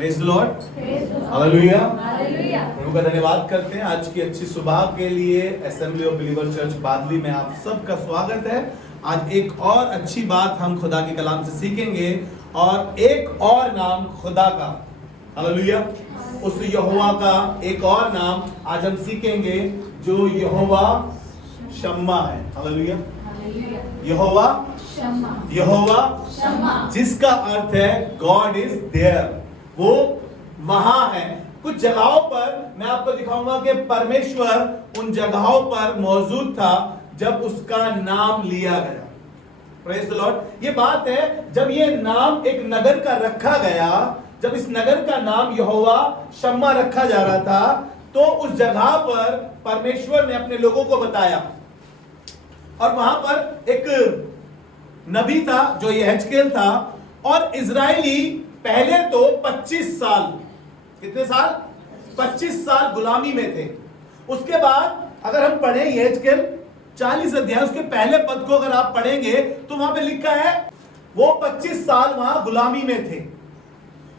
Praise the lord, hallelujah. प्रभु का धन्यवाद करते हैं आज की अच्छी सुबह के लिए। असेंबली ऑफ बिलीवर चर्च बादली में आप सबका स्वागत है। आज एक और अच्छी बात हम खुदा के कलाम से सीखेंगे और एक और नाम खुदा का, हालेलुया, उस यहोवा का एक और नाम आज हम सीखेंगे जो यहोवा शम्मा है। हालेलुया, यहोवा शम्मा, जिसका अर्थ है गॉड इज देयर, वो वहां है। कुछ जगहों पर मैं आपको दिखाऊंगा कि परमेश्वर उन जगहों पर मौजूद था जब उसका नाम लिया गया। Praise the Lord. ये बात है जब ये नाम एक नगर का रखा गया, जब इस नगर का नाम यहोवा शम्मा रखा जा रहा था, तो उस जगह पर परमेश्वर ने अपने लोगों को बताया। और वहां पर एक नबी था जो यहेजकेल था, और इजरायली पहले तो 25 साल, कितने साल? 25 साल गुलामी में थे। उसके बाद अगर हम पढ़ें यहेजकेल 40 अध्याय, उसके पहले पद को अगर आप पढ़ेंगे तो वहां पे लिखा है वो 25 साल वहां गुलामी में थे।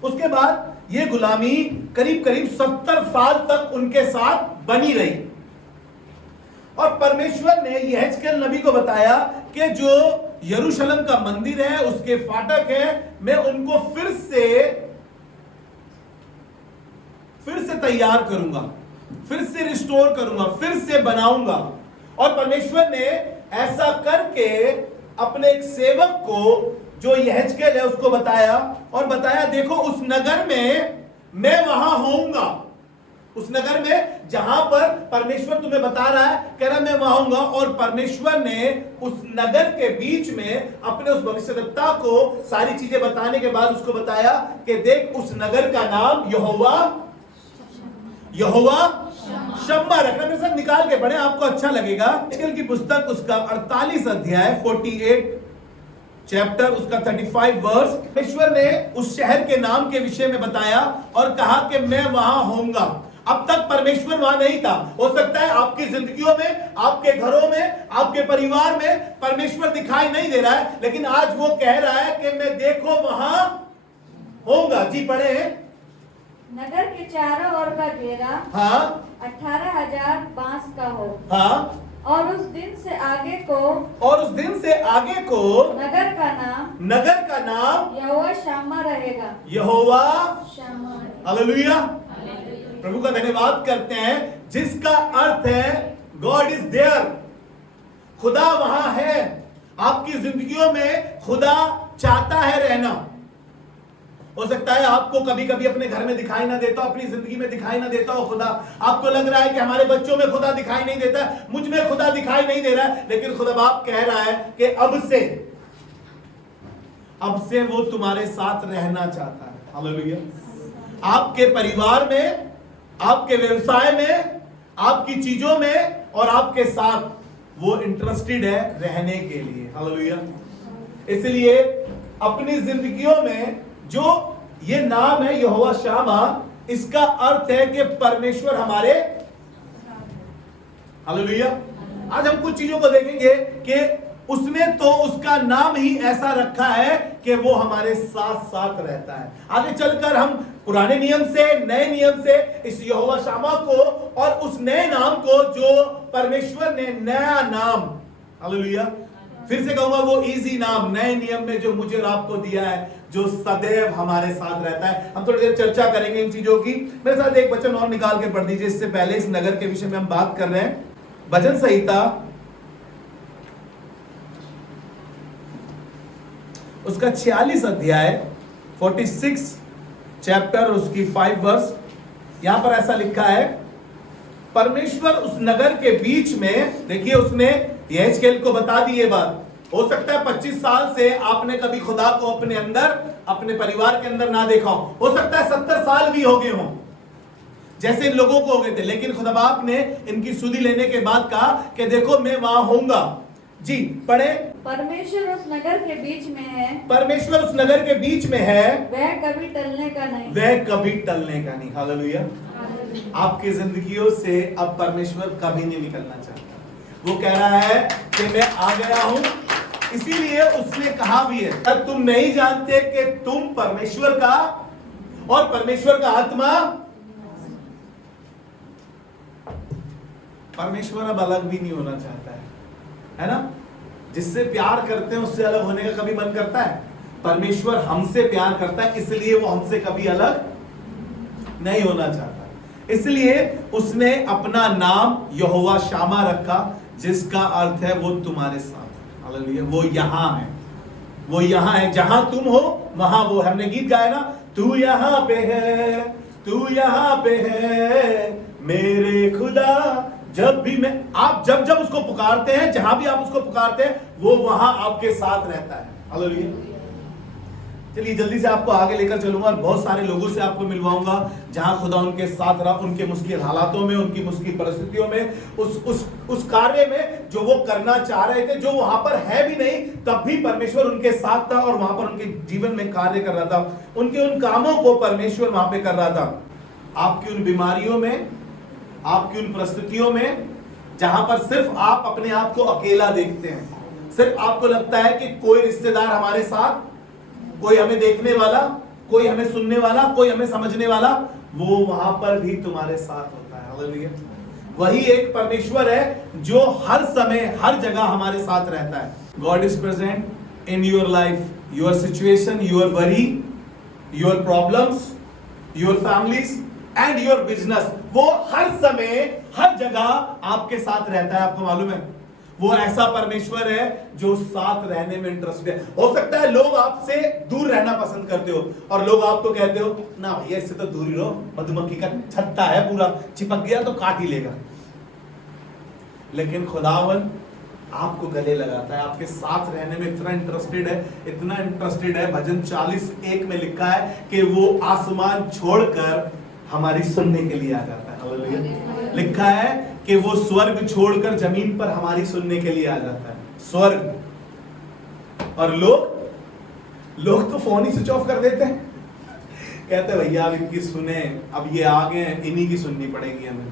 उसके बाद ये गुलामी करीब करीब 70 साल तक उनके साथ बनी रही। और परमेश्वर ने यहेजकेल नबी को बताया कि जो यरूशलेम का मंदिर है, उसके फाटक है, मैं उनको फिर से तैयार करूंगा, फिर से रिस्टोर करूंगा, फिर से बनाऊंगा। और परमेश्वर ने ऐसा करके अपने एक सेवक को जो यहेजकेल है उसको बताया, और बताया देखो उस नगर में मैं वहां होऊंगा। उस नगर में जहां पर परमेश्वर तुम्हें बता रहा है, कह रहा मैं वहां होऊंगा। और परमेश्वर ने उस नगर के बीच में अपने उस भविष्यद्वक्ता को सारी चीजें बताने के बाद उसको बताया कि देख उस नगर का नाम यहोवा शम्मा रखना। मेरे साथ निकाल के पढ़े, आपको अच्छा लगेगा। यहेजकेल की पुस्तक उसका 48 अध्याय 48 चैप्टर उसका 35 वर्स, परमेश्वर ने उस शहर के नाम के विषय में बताया और कहा कि मैं वहां होऊंगा। अब तक परमेश्वर वहां नहीं था। हो सकता है आपकी जिंदगियों में, आपके घरों में, आपके परिवार में परमेश्वर दिखाई नहीं दे रहा है, लेकिन आज वो कह रहा है कि मैं देखो वहां होऊंगा। जी पढ़े। नगर के चारों ओर का घेरा 18,000 बांस का हो। और उस दिन से आगे को नगर का नाम यहोवा शम्मा रहेगा। यहोवा शम्मा। हालेलुया। प्रभु का धन्यवाद करते हैं, जिसका अर्थ है गॉड इज देयर, खुदा वहां है। आपकी जिंदगियों में खुदा चाहता है रहना। हो सकता है आपको कभी कभी अपने घर में दिखाई ना देता, अपनी जिंदगी में दिखाई ना देता हो खुदा। आपको लग रहा है कि हमारे बच्चों में खुदा दिखाई नहीं देता, मुझ में खुदा दिखाई नहीं दे रहा है, लेकिन खुदा बाप कह रहा है कि अब से वो तुम्हारे साथ रहना चाहता है। हालेलुया। आपके परिवार में, आपके व्यवसाय में, आपकी चीजों में और आपके साथ वो इंटरेस्टेड है रहने के लिए। हालेलुया। इसलिए अपनी जिंदगियों में जो ये नाम है यहोवा शम्मा, इसका अर्थ है कि परमेश्वर हमारे, हालेलुया। आज हम कुछ चीजों को देखेंगे कि उसने तो उसका नाम ही ऐसा रखा है कि वो हमारे साथ साथ रहता है। आगे चलकर हम पुराने नियम से, नए नियम से इस यहोवा शम्मा को और उस नए नाम को जो परमेश्वर ने नया नाम, हालेलुया, फिर से कहूंगा वो इजी नाम नए नियम में जो मुझे और आपको दिया है, जो सदैव हमारे साथ रहता है। हम थोड़ी देर चर्चा करेंगे इन चीजों की। मेरे साथ एक वचन और निकाल के पढ़ दीजिए, इससे पहले इस नगर के विषय में हम बात कर रहे हैं। भजन संहिता उसका 46 अध्याय 46 चैप्टर उसकी 5 वर्स, यहां पर ऐसा लिखा है, परमेश्वर उस नगर के बीच में, देखिए उसने यहेजकेल को बता दी ये बात। हो सकता है 25 साल से आपने कभी खुदा को अपने अंदर, अपने परिवार के अंदर ना देखा हो सकता है 70 साल भी हो गए हों जैसे इन लोगों को हो गए थे, लेकिन खुदा बाप ने इनकी सुधि लेने के बाद कहा कि देखो मैं वहां होऊंगा। जी पढ़े। परमेश्वर उस नगर के बीच में है, परमेश्वर उस नगर के बीच में है, वह कभी टलने का नहीं, वह कभी टलने का नहीं। हालेलुया। आपकी जिंदगियों से अब परमेश्वर कभी नहीं निकलना चाहता। वो कह रहा है कि मैं आ गया हूं, इसीलिए उसने कहा भी है तुम नहीं जानते कि तुम परमेश्वर का और परमेश्वर का आत्मा, परमेश्वर अब अलग भी नहीं होना चाहता है ना? जिससे प्यार करते हैं उससे अलग होने का कभी मन करता है? परमेश्वर हमसे प्यार करता है, इसलिए वो हमसे कभी अलग नहीं होना चाहता। इसलिए उसने अपना नाम यहोवा शामा रखा, जिसका अर्थ है वो तुम्हारे साथ। हालेलुया। वो यहां है, वो यहां है, जहां तुम हो वहां वो। हमने गीत गाया ना, तू यहां पे है, तू यहां पे है मेरे खुदा। जब भी मैं आप जब जब उसको पुकारते हैं, जहां भी आप उसको पुकारते हैं, वो वहां आपके साथ रहता है। हालेलुया। चलिए जल्दी से आपको आगे लेकर चलूंगा और बहुत सारे लोगों से आपको मिलवाऊंगा जहां खुदा उनके साथ रहा, उनके मुश्किल हालातों में, उनकी मुश्किल परिस्थितियों में, उस कार्य में जो वो करना चाह रहे थे, जो वहां पर है भी नहीं, तब भी परमेश्वर उनके साथ था और वहां पर उनके जीवन में कार्य कर रहा था। उनके उन कामों को परमेश्वर वहां पे कर रहा था। आपकी उन बीमारियों में, आपकी उन परिस्थितियों में जहां पर सिर्फ आप अपने आप को अकेला देखते हैं, सिर्फ आपको लगता है कि कोई रिश्तेदार हमारे साथ, कोई हमें देखने वाला, कोई हमें सुनने वाला, कोई हमें समझने वाला, वो वहां पर भी तुम्हारे साथ होता है। हालेलुया। वही एक परमेश्वर है जो हर समय हर जगह हमारे साथ रहता है। God is present in your life, your situation, your worry, your problems, your families and your business. वो हर समय हर जगह आपके साथ रहता है। आपको मालूम है, वो ऐसा परमेश्वर है जो साथ रहने में इंटरेस्टेड है। हो सकता है लोग आपसे दूर रहना पसंद करते हो और लोग आपको कहते हो ना भैया इससे तो दूर ही रहो, मधुमक्खी का छत्ता है, पूरा चिपक गया तो काट ही लेगा। लेकिन खुदावन आपको गले लगाता है, आपके साथ रहने में इतना इंटरेस्टेड है, इतना इंटरेस्टेड है। भजन 40:1 में लिखा है कि वो आसमान छोड़कर हमारी सुनने के लिए आ जाता है। हालेलुया। लिखा है कि वो स्वर्ग छोड़कर जमीन पर हमारी सुनने के लिए आ जाता है। स्वर्ग। और लोग तो फोन ही स्विच ऑफ कर देते हैं, कहते हैं भैया अब इनकी सुने, अब ये आ गए हैं, इन्हीं की सुननी पड़ेगी हमें।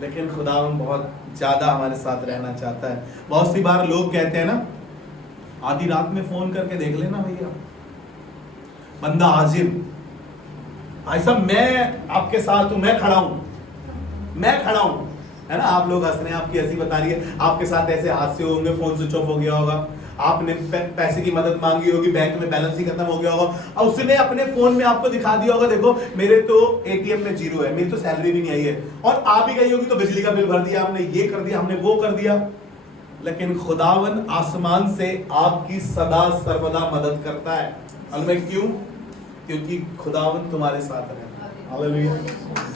लेकिन खुदावन बहुत ज्यादा हमारे साथ रहना चाहता है। बहुत सी बार लोग कहते हैं ना, आधी रात में फोन करके देख लेना भैया, बंदा हाजिर। भाई साहब मैं आपके साथ हूं, मैं खड़ा हूं, मैं खड़ा हूं, है ना? आप लोग हंस रहे हैं, आपकी हंसी बता रही है। आपके साथ ऐसे हादसे होंगे, फोन स्विच ऑफ हो गया होगा, आपने पैसे की मदद मांगी होगी, बैंक में बैलेंस ही खत्म हो गया होगा और उसने अपने फोन में आपको दिखा दिया होगा, देखो मेरे तो एटीएम में 0 है, मेरी तो सैलरी भी नहीं आई है, और आ भी गई होगी तो बिजली का बिल भर दिया हमने, ये कर दिया हमने, वो कर दिया। लेकिन खुदावन आसमान से आपकी सदा सर्वदा मदद करता है। अलमें क्यों? क्योंकि खुदावन तुम्हारे साथ रहता है। हालेलुया।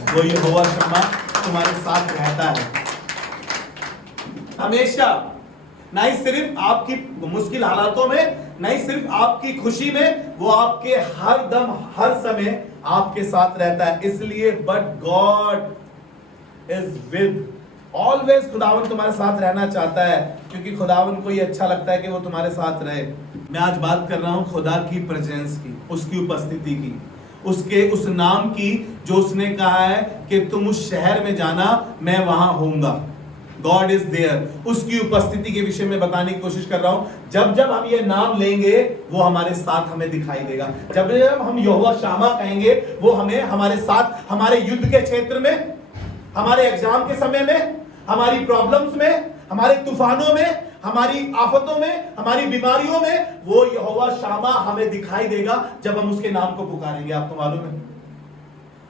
वो यहोवा शम्मा तुम्हारे साथ रहता है हमेशा। नहीं सिर्फ आपकी मुश्किल हालातों में, नहीं सिर्फ आपकी खुशी में, वो आपके हर दम हर समय आपके साथ रहता है। इसलिए but God is with always. खुदावन तुम्हारे साथ रहना चाहता है क्योंकि खुदावन को ये अच्छा लगता है कि वो तुम्हारे साथ रहे। मैं आज बात कर रहा हूं खुदा की प्रेजेंस की, उसकी उपस्थिति की, उसके उस नाम की जो उसने कहा है कि तुम उस शहर में जाना, मैं वहां होऊंगा। God is there. उसकी उपस्थिति के विषय में बताने की कोशिश कर रहा हूं। जब जब हम ये नाम लेंगे वो हमारे साथ हमें दिखाई देगा। जब जब हम यहोवा शामा कहेंगे वो हमें हमारे साथ, हमारे युद्ध के क्षेत्र में, हमारे एग्जाम के समय में, हमारी प्रॉब्लम्स में, हमारे तूफानों में, हमारी आफतों में, हमारी बीमारियों में, वो यहोवा शामा हमें दिखाई देगा जब हम उसके नाम को पुकारेंगे। आपको मालूम है,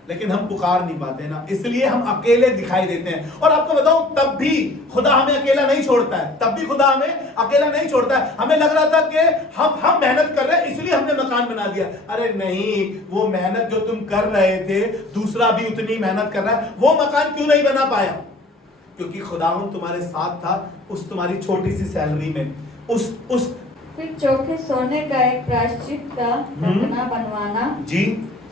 लेकिन हम पुकार नहीं पाते ना, इसलिए हम अकेले दिखाई देते हैं। और आपको बताऊं, तब भी खुदा हमें अकेला नहीं छोड़ता है, तब भी खुदा हमें अकेला नहीं छोड़ता है। हमें लग रहा था कि हम मेहनत कर रहे हैं इसलिए हमने मकान बना दिया। अरे नहीं, वो मेहनत जो तुम कर रहे थे, दूसरा भी उतनी मेहनत कर रहा है, वो मकान क्यों नहीं बना पाया? क्योंकि खुदावंद तुम्हारे साथ था उस तुम्हारी छोटी सी सैलरी में। उस फिर चोखे सोने का एक प्रायश्चित का ढकना बनवाना जी,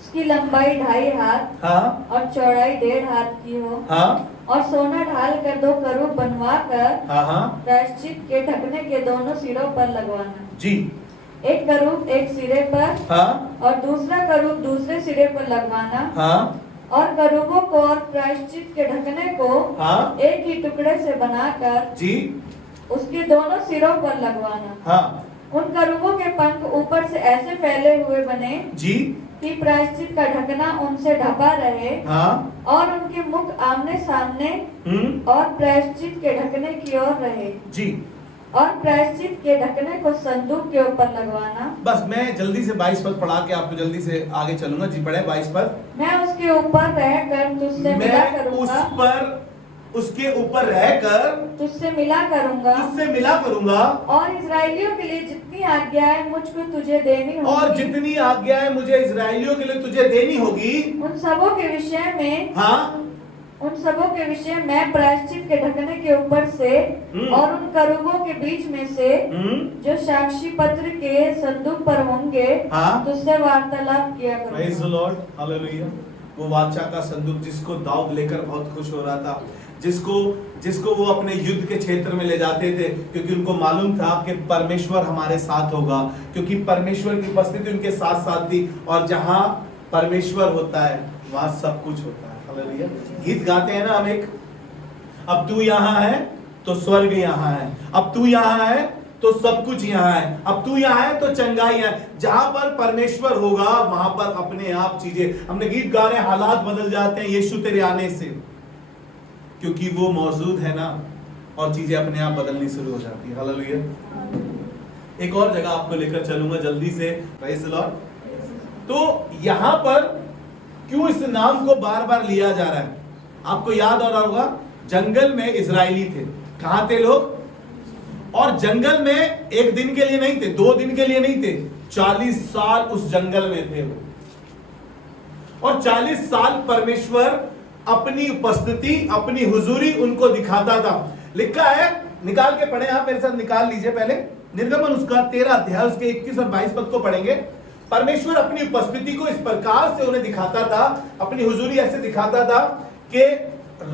उसकी लंबाई 2.5 हाथ हाँ, और चौड़ाई 1.5 हाथ की हो, हाँ, और सोना ढाल कर 2 करूब बनवा कर हाँ, प्रायश्चित के ढकने के दोनों सिरों पर लगवाना जी। एक करूब एक सिरे पर, हाँ, और दूसरा करूब दूसरे सिरे पर लगवाना, हाँ, और करूबों को और प्रायश्चित के ढकने को हाँ, एक ही टुकड़े से बनाकर जी, उसके दोनों सिरों पर लगवाना। हाँ, उन करूबों के पंख ऊपर से ऐसे फैले हुए बने जी, कि प्रायश्चित का ढकना उनसे ढका रहे हाँ और उनके मुख आमने सामने और प्रायश्चित के ढकने की ओर रहे जी। और प्रायश्चित के ढकने को संदूक के ऊपर लगवाना। बस मैं जल्दी से 22 पद पढ़ा के आपको जल्दी से आगे चलूंगा जी। पढ़े 22 पद। मैं उसके ऊपर रहकर तुझसे मिला मैं करूंगा, उसके ऊपर रहकर तुझसे मिला करूंगा तुझसे मिला करूंगा और इजरायलियों के लिए जितनी आज्ञाएं मुझको तुझे देनी होगी और जितनी आज्ञाएं मुझे इजरायलियों के लिए तुझे देनी होगी उन सबों के विषय में हाँ उन सबों के विषय मैं प्रायश्चित के ढकने के ऊपर से और उन करूबों के बीच में से जो साक्षी पत्र के संदूक पर होंगे हाँ तुझसे वार्तालाप किया प्रेज द करूंगा। Lord, hallelujah. वो वाचा का संदूक जिसको दाऊद लेकर बहुत खुश हो रहा था, जिसको वो अपने युद्ध के क्षेत्र में ले जाते थे, क्योंकि उनको मालूम था कि परमेश्वर हमारे साथ होगा, क्योंकि परमेश्वर की उपस्थिति उनके साथ साथ थी। और जहां परमेश्वर होता है वहां सब कुछ होता है। हालेलुया। गीत गाते हैं ना हम एक, अब तू यहाँ है तो स्वर्ग यहाँ है, अब तू यहाँ है तो सब कुछ यहाँ है, अब तू यहाँ है तो चंगाई है। जहां पर परमेश्वर होगा वहां पर अपने आप चीजें, हमने गीत गा रहे हैं, हालात बदल जाते हैं यीशु तेरे आने से, क्योंकि वो मौजूद है ना, और चीजें अपने आप बदलनी शुरू हो जाती है। हालेलुया। एक और जगह आपको लेकर चलूंगा जल्दी से, प्रेज़ द लॉर्ड। तो यहां पर क्यों इस नाम को बार बार लिया जा रहा है? आपको याद आ रहा होगा, जंगल में इजरायली थे। कहां थे लोग? और जंगल में एक दिन के लिए नहीं थे, 2 दिन के लिए नहीं थे, 40 साल उस जंगल में थे वो। और 40 साल परमेश्वर अपनी उपस्थिति, अपनी हुजूरी उनको दिखाता था। लिखा है, निकाल के पढ़े, आप मेरे साथ निकाल लीजिए पहले। निर्गमन उसका 13 अध्याय उसके 21 और 22 पद को पढ़ेंगे। परमेश्वर अपनी उपस्थिति को इस प्रकार से उन्हें दिखाता था, अपनी हुजूरी ऐसे दिखाता था कि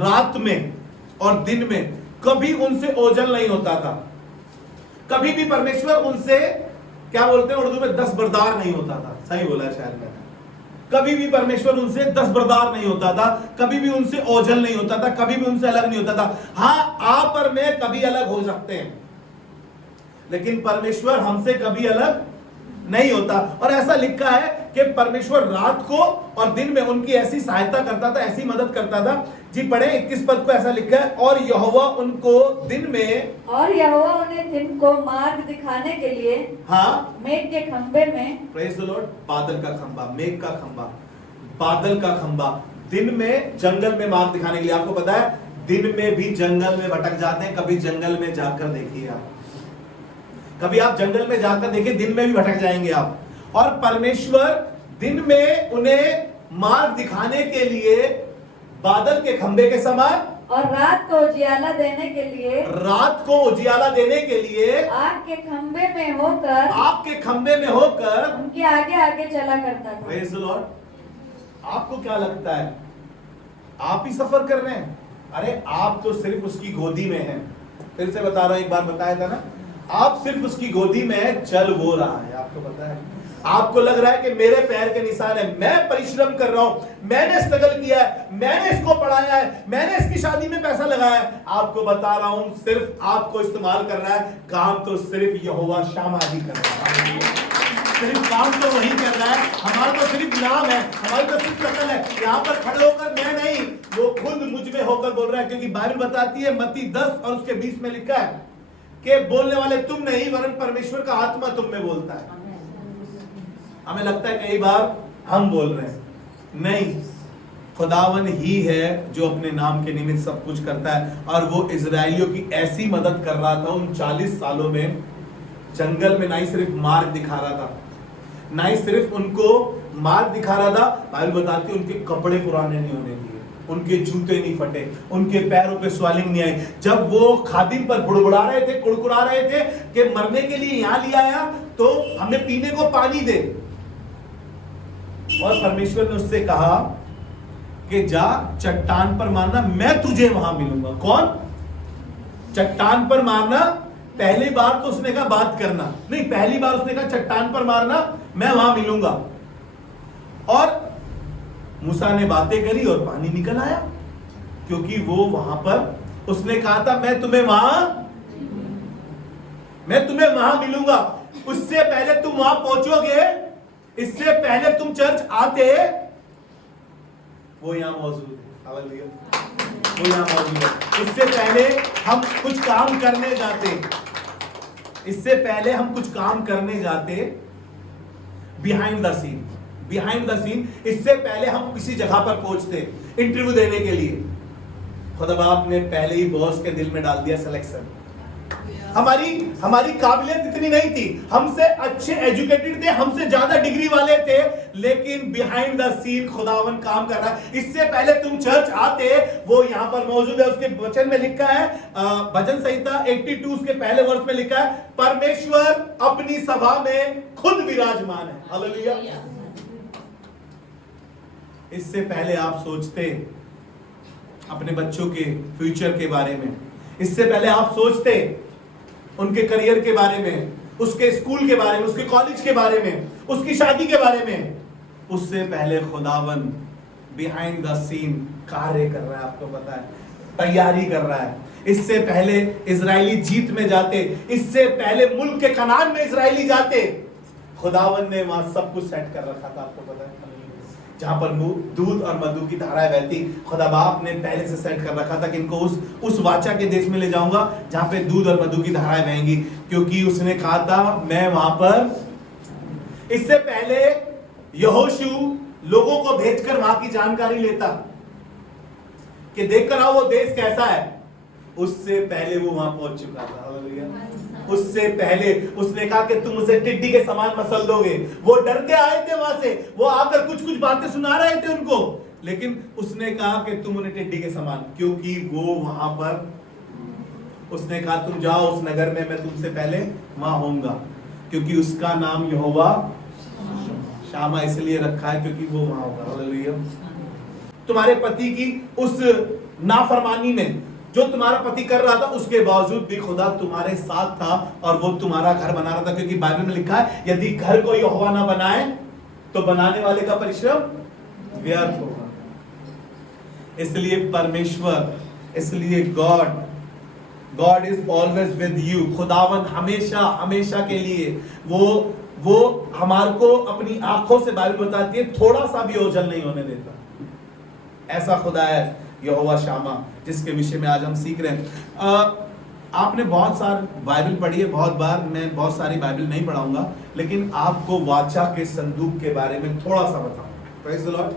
रात में और दिन में कभी उनसे ओझल नहीं होता था। कभी भी परमेश्वर उनसे, क्या बोलते हैं उर्दू में, दस्तबरदार नहीं होता था। सही बोला शायद मैंने। कभी भी परमेश्वर उनसे दस्तबरदार नहीं होता था, कभी भी उनसे ओझल नहीं होता था, कभी भी उनसे अलग नहीं होता था। हाँ, आप और मैं कभी अलग हो सकते हैं, लेकिन परमेश्वर हमसे कभी अलग नहीं होता। और ऐसा लिखा है कि परमेश्वर रात को और दिन में उनकी ऐसी सहायता करता था, ऐसी मदद करता था। जी पढ़े 21 पद को, ऐसा लिखा है, और यहोवा उनको दिन में, और यहोवा उन्हें दिन को मार्ग दिखाने के लिए हाँ, मेघ के खंबे में, प्रेज़ द लॉर्ड, बादल का खंबा, मेघ का खंबा, बादल का खंबा, दिन में जंगल में मार्ग दिखाने के लिए। आपको पता है दिन में भी जंगल में भटक जाते हैं, कभी जंगल में जाकर देखिए आप, कभी आप जंगल में जाकर देखिए, दिन में भी भटक जाएंगे आप। और परमेश्वर दिन में उन्हें मार्ग दिखाने के लिए बादल के खंबे के समान, और रात को उजियाला देने के लिए, रात को उजियाला देने के लिए आग के खंबे में होकर, आग के खंबे में होकर उनके आगे आगे चला करता था। Praise the Lord. आपको क्या लगता है, आप ही सफर कर रहे हैं? अरे आप तो सिर्फ उसकी गोदी में हैं। फिर से बता रहा हूं, एक बार बताया था ना, आप सिर्फ उसकी गोदी में है, चल वो रहा है। आपको पता है, आपको लग रहा है कि मेरे पैर के निशान है, मैं परिश्रम कर रहा हूं, मैंने स्ट्रगल किया है, मैंने इसको पढ़ाया है, मैंने इसकी शादी में पैसा लगाया है। आपको बता रहा हूं, सिर्फ आपको इस्तेमाल कर रहा है, काम तो सिर्फ यहोवा शामा ही कर रहा है। सिर्फ काम तो वही कर रहा है, हमारा तो सिर्फ नाम है, हमारी तो सिर्फ शकल है। यहाँ पर खड़े होकर मैं नहीं, वो खुद मुझ में होकर बोल रहा है, क्योंकि बाइबल बताती है, मत्ती 10 और उसके 20 में लिखा है कि बोलने वाले तुम नहीं, वरन परमेश्वर का आत्मा तुम में बोलता है। हमें लगता है कई बार हम बोल रहे हैं, नहीं, खुदावन ही है जो अपने नाम के निमित्त सब कुछ करता है। और वो इजरायलियों की ऐसी मदद कर रहा था उन 40 सालों में जंगल में, ना ही सिर्फ मार्ग दिखा रहा था, ना ही सिर्फ उनको मार्ग दिखा रहा था, बाइबल बताती है उनके कपड़े पुराने नहीं होने दिए, उनके जूते नहीं फटे, उनके पैरों पे स्वेलिंग नहीं आई। जब वो खादिम पर बुड़बुड़ा रहे थे, कुड़कुड़ा रहे थे कि मरने के लिए यहां लिया आया तो हमें पीने को पानी दे, और परमेश्वर ने उससे कहा कि जा चट्टान पर मारना, मैं तुझे वहां मिलूंगा। कौन? चट्टान पर मारना। पहली बार तो उसने कहा बात करना नहीं, पहली बार उसने कहा चट्टान पर मारना, मैं वहां मिलूंगा। और मूसा ने बातें करी और पानी निकल आया, क्योंकि वो वहां पर, उसने कहा था मैं तुम्हें वहां मिलूंगा। उससे पहले तुम वहां पहुंचोगे इससे पहले तुम चर्च आते, वो यहां मौजूद है। हालेलुया, वो यहां मौजूद है। इससे पहले हम कुछ काम करने जाते, इससे पहले हम कुछ काम करने जाते, behind the scene, behind the scene, इससे पहले हम किसी जगह पर पहुंचते इंटरव्यू देने के लिए, खुदा बाप ने पहले ही बॉस के दिल में डाल दिया सिलेक्शन। हमारी काबिलियत इतनी नहीं थी, हमसे अच्छे एजुकेटेड थे, हमसे ज्यादा डिग्री वाले थे, लेकिन बिहाइंड द सीन खुदावन काम कर रहा है। इससे पहले तुम चर्च आते, वो यहां पर मौजूद है। उसके वचन में लिखा है, भजन संहिता 82 उसके पहले वर्ष में लिखा है, परमेश्वर अपनी सभा में खुद विराजमान है। हालेलुया। इससे पहले आप सोचते अपने बच्चों के फ्यूचर के बारे में, इससे पहले आप सोचते उनके करियर के बारे में, उसके स्कूल के बारे में, उसके कॉलेज के बारे में, उसकी शादी के बारे में, उससे पहले खुदावन बिहाइंड द सीन कार्य कर रहा है। आपको पता है, तैयारी कर रहा है। इससे पहले इजरायली जीत में जाते, इससे पहले मुल्क के कनान में इजरायली जाते, खुदावन ने वहां सब कुछ सेट कर रखा था। आपको पता है, जहां पर दूध और मधु की धाराएं बहती, खुदा बाप ने पहले से सेट कर रखा था कि इनको उस वाचा के देश में ले जाऊंगा जहां पे दूध और मधु की धाराएं बहेंगी, क्योंकि उसने कहा था मैं वहां पर। इससे पहले यहोशू लोगों को भेजकर वहां की जानकारी लेता कि देखकर आओ वो देश कैसा है, उससे पहले वो वहां पहुंच चुका था। हालेलुया। उससे पहले उसने कहा कि तुम उसे टिड्डी के समान मसल दोगे। वो डर के आए थे वहां से, वो आकर कुछ कुछ बातें सुना रहे थे उनको, लेकिन उसने कहा कि तुम उन्हें टिड्डी के समान, क्योंकि वो वहां पर, उसने कहा तुम जाओ उस नगर में, मैं तुमसे पहले वहां होऊंगा, क्योंकि उसका नाम यहोवा शामा इसलिए रखा है क्योंकि वो वहां होगा। हालेलुया। तुम्हारे पति की उस नाफरमानी में जो तुम्हारा पति कर रहा था, उसके बावजूद भी खुदा तुम्हारे साथ था और वो तुम्हारा घर बना रहा था, क्योंकि बाइबल में लिखा है यदि घर को यहोवा ना बनाए तो बनाने वाले का परिश्रम व्यर्थ होगा। इसलिए परमेश्वर, इसलिए God is always with you. खुदावन हमेशा हमेशा के लिए वो हमारे को अपनी आंखों से, बाइबल बताती है, थोड़ा सा भी ओझल नहीं होने देता। ऐसा खुदा है यहोवा शामा, जिसके विषय में आज हम सीख रहे हैं। आपने बहुत सारी बाइबल पढ़ी है, बहुत बार मैं बहुत सारी बाइबल नहीं पढ़ाऊंगा, लेकिन आपको वाचा के संदूक के बारे में थोड़ा सा बताऊंगा। Praise the Lord.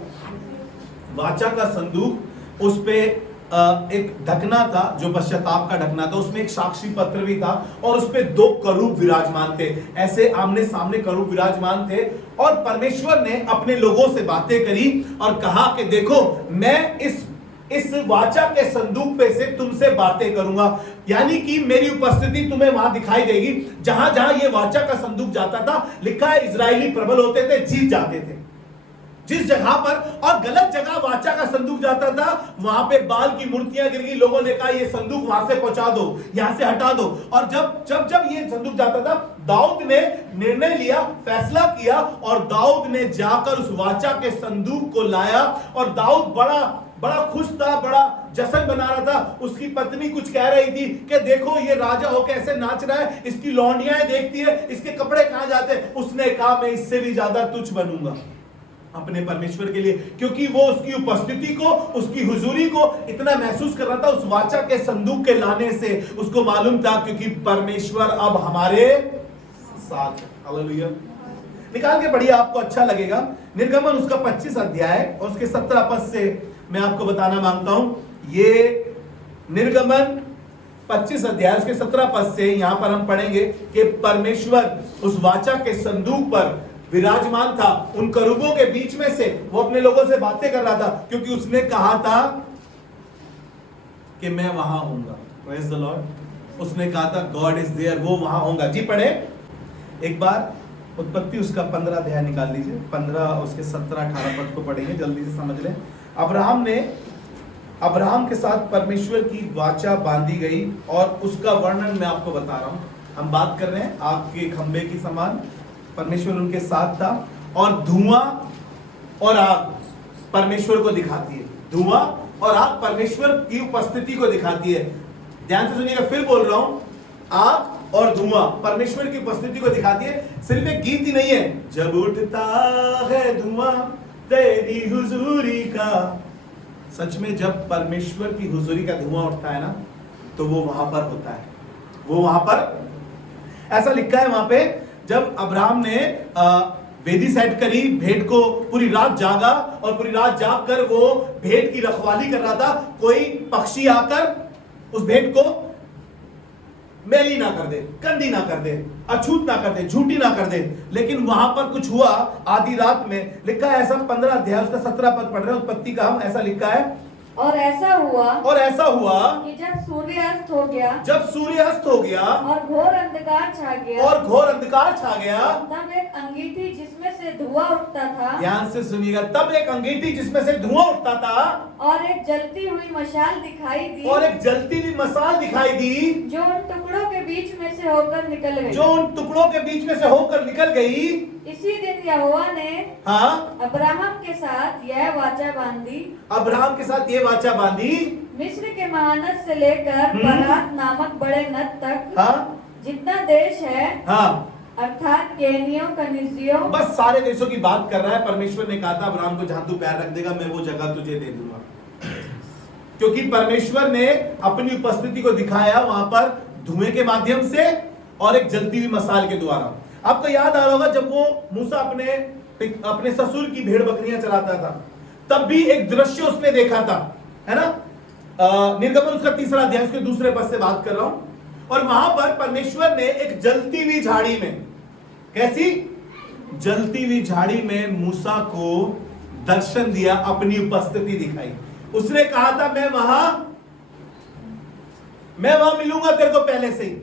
वाचा का संदूक, उस पे एक ढकना था जो पश्चाताप का ढकना था, उसमें एक साक्षी पत्र भी था और उस पे 2 करूब विराजमान थे, ऐसे आमने सामने करूब विराजमान थे। और परमेश्वर ने अपने लोगों से बातें करी और कहा कि देखो मैं इस वाचा के संदूक पे से तुमसे बातें करूंगा, यानी कि मेरी उपस्थिति तुम्हें वहां दिखाई देगी। जहां जहां ये वाचा का संदूक जाता था, लिखा है इजरायली प्रबल होते थे, जीत जाते थे। जिस जगह पर और गलत जगह वाचा का संदूक जाता था, वहां पे बाल की मूर्तियां गिर गई, लोगों ने कहा ये संदूक वहां से पहुंचा दो, यहां से हटा दो। और जब ये संदूक जाता था, दाऊद ने निर्णय लिया, फैसला किया और दाऊद ने जाकर उस वाचा के संदूक को लाया। और दाऊद बड़ा खुश था, बड़ा जश्न बना रहा था। उसकी पत्नी कुछ कह रही थी कि देखो ये राजा होकर ऐसे नाच रहा है, इसकी लौंडियां देखती है, इसके कपड़े कहां जाते हैं। उसने कहा मैं इससे भी ज्यादा तुच्छ बनूंगा अपने परमेश्वर के लिए, क्योंकि वो उसकी उपस्थिति को, उसकी हुजूरी को इतना महसूस कर रहा था उस वाचा के संदूक के लाने से। उसको मालूम था क्योंकि परमेश्वर अब हमारे साथ। हालेलुया। निकाल के पढ़िए, आपको अच्छा लगेगा। निर्गमन उसका 25 अध्याय और उसके 17 पद से मैं आपको बताना मांगता हूं। ये निर्गमन 25 अध्याय उसके 17 पद से यहां पर हम पढ़ेंगे कि परमेश्वर उस वाचा के संदूक पर विराजमान था, उन करूबों के बीच में से वो अपने लोगों से बातें कर रहा था, क्योंकि उसने कहा था कि मैं वहां होऊंगा। Praise the Lord. उसने कहा था गॉड इज देयर, वो वहां होगा। जी पढ़े एक बार उत्पत्ति उसका 15 अध्याय निकाल लीजिए, 15 उसके 17-18 पद को पढ़ेंगे, जल्दी से समझ लें। अब्राहम के साथ परमेश्वर की वाचा बांधी गई और उसका वर्णन मैं आपको बता रहा हूं। हम बात कर रहे हैं आग के खंभे की समान, परमेश्वर उनके साथ था। और धुआं और आग परमेश्वर को दिखाती है, धुआं और आग परमेश्वर की उपस्थिति को दिखाती है। ध्यान से सुनिएगा, फिर बोल रहा हूं, आग और धुआं परमेश्वर की उपस्थिति को दिखाती है। सिर्फ एक गीत ही नहीं है, जब उठता है धुआं तेरी हुजूरी का। सच में जब परमेश्वर की हुजूरी का धुआं उठता है ना, तो वो वहां पर होता है, वो वहां पर। ऐसा लिखा है वहां पे, जब अब्राहम ने वेदी सेट करी, भेंट को पूरी रात जागा और पूरी रात जाग कर वो भेंट की रखवाली कर रहा था, कोई पक्षी आकर उस भेंट को मैली ना कर दे, गंदी ना कर दे, अछूत ना कर दे, झूठी ना कर दे। लेकिन वहां पर कुछ हुआ आधी रात में, लिखा है ऐसा 15 अध्याय उसका 17 पद पढ़ रहे हैं उत्पत्ति का हम, ऐसा लिखा है और ऐसा हुआ कि जब सूर्यास्त हो गया, और घोर अंधकार छा गया, तब एक अंगीठी जिसमें से धुआं उठता था, ध्यान से सुनिएगा, तब एक अंगीठी जिसमें से धुआं उठता था और एक जलती हुई मशाल दिखाई दी, जो उन टुकड़ों के बीच में से होकर निकल गई। इसी दिन यहोवा ने अब्राहम के साथ यह वाचा बांधी, मिस्र के महानद से लेकर परात नामक बड़े नद तक, जितना देश है, अर्थात केनियों, कनिजियों, बस सारे देशों की बात कर रहा है। परमेश्वर ने कहा था अब्राहम को, जहां तू पैर रख देगा मैं वो जगह तुझे दे दूंगा। क्योंकि परमेश्वर ने अपनी उपस्थिति को दिखाया वहां पर धुएं के माध्यम से और एक जलती हुई मसाल के द्वारा। आपको याद आ रहा होगा जब वो मूसा अपने ससुर की भेड़ बकरियां चलाता था, तब भी एक दृश्य उसने देखा था, है ना। निर्गमन उसका 3 अध्याय उसके 2 पद से बात कर रहा हूं। और वहां पर परमेश्वर ने एक जलती हुई झाड़ी में, कैसी जलती हुई झाड़ी में मूसा को दर्शन दिया, अपनी उपस्थिति दिखाई। उसने कहा था मैं वहां मिलूंगा तेरे को पहले से ही।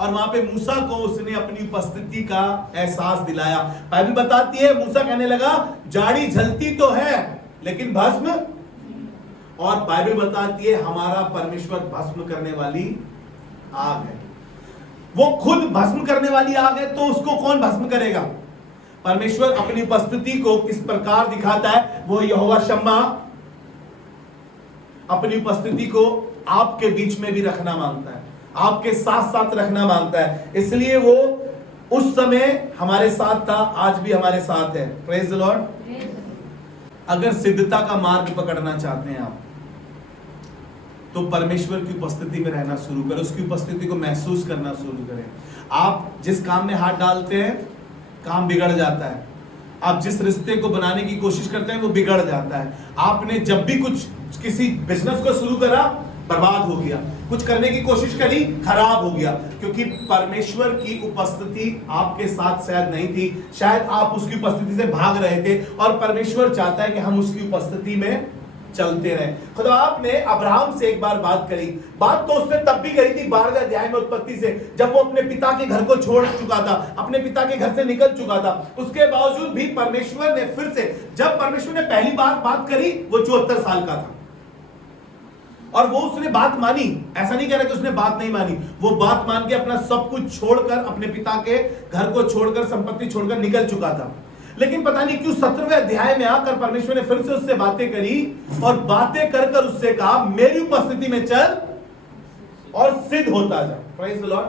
और वहां पे मूसा को उसने अपनी उपस्थिति का एहसास दिलाया। बाइबल बताती है मूसा कहने लगा झाड़ी जलती तो है लेकिन भस्म, और बाइबल बताती है हमारा परमेश्वर भस्म करने वाली आग है। वो खुद भस्म करने वाली आग है, तो उसको कौन भस्म करेगा? परमेश्वर अपनी उपस्थिति को किस प्रकार दिखाता है? वो यहोवा शम्मा अपनी उपस्थिति को आपके बीच में भी रखना मांगता है, आपके साथ साथ रखना मांगता है। इसलिए वो उस समय हमारे साथ था, आज भी हमारे साथ है। Praise the Lord. अगर सिद्धता का मार्ग पकड़ना चाहते हैं आप, तो परमेश्वर की उपस्थिति में रहना शुरू करें, उसकी उपस्थिति को महसूस करना शुरू करें। आप जिस काम में हाथ डालते हैं काम बिगड़ जाता है, आप जिस रिश्ते को बनाने की कोशिश करते हैं वो बिगड़ जाता है। आपने जब भी किसी बिजनेस को शुरू करा बर्बाद हो गया, कुछ करने की कोशिश करी खराब हो गया, क्योंकि परमेश्वर की उपस्थिति आपके साथ शायद नहीं थी, शायद आप उसकी उपस्थिति से भाग रहे थे। और परमेश्वर चाहता है कि हम उसकी उपस्थिति में चलते रहे। खुदा आपने अब्राहम से एक बार बात करी, बात तो उसने तब भी करी थी 12वें अध्याय में उत्पत्ति से, जब वो अपने पिता के घर को छोड़ चुका था, अपने पिता के घर से निकल चुका था। उसके बावजूद भी परमेश्वर ने फिर से, जब परमेश्वर ने पहली बार बात करी वो 74 साल का था, और वो उसने बात मानी। ऐसा नहीं कह रहा कि उसने बात नहीं मानी, वो बात मान के अपना सब कुछ छोड़कर, अपने पिता के घर को छोड़कर, संपत्ति छोड़कर निकल चुका था। लेकिन पता नहीं क्यों 17वें अध्याय में आकर परमेश्वर ने फिर से उससे बातें करी, और बातें कर कर उससे कहा मेरी उपस्थिति में चल और सिद्ध होता जा। Praise the Lord.